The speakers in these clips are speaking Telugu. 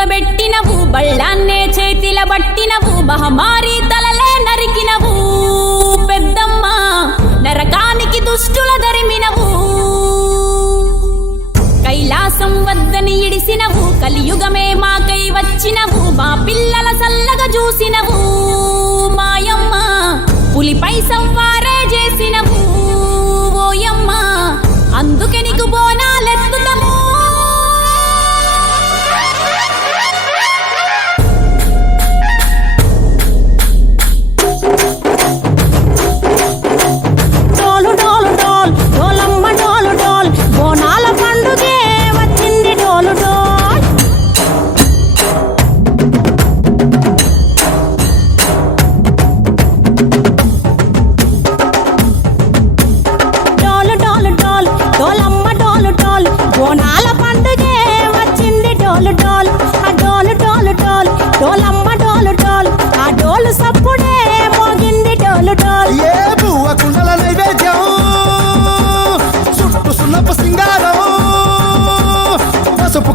కూసబెట్టినవు బళ్ళాన్నే చేతిల బట్టినవు మహమారి తలలే నరికినవు పెద్దమ్మ నరకానికి దుష్టుల దరిమినవు కైలాసం వద్దని ఇడిసినవు కలియుగమే మాకై వచ్చినవు మా పిల్లల సల్లగా చూసినవు మాయమ్మ పులిపై సవ్వారే చేసినవు ఓయమ్మ అందుకే నీకు బోనాలెత్తుతాము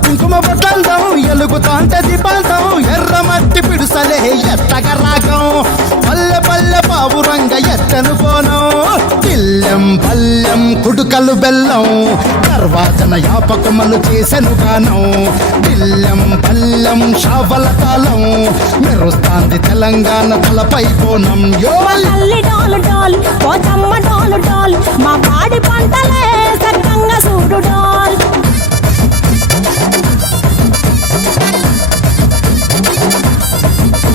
కుంకుమ బట్టల్దాం ఎలుగుతాంటే దీపాల్దాం ఎర్రమట్టి పిడుసలే ఎత్తగ రాగం పల్లె పల్లె పావురంగ ఎత్తను పోనం పిల్లెం పల్లెం కుడుకలు బెల్లం తర్వాతన యాపకమలు చేసెను గానం పిల్లెం పల్లెం షావల కాలం మెరుస్తాంది తెలంగాణ తలపై కోణం మా పాడి పంటలే సక్కంగా చూడు డాల్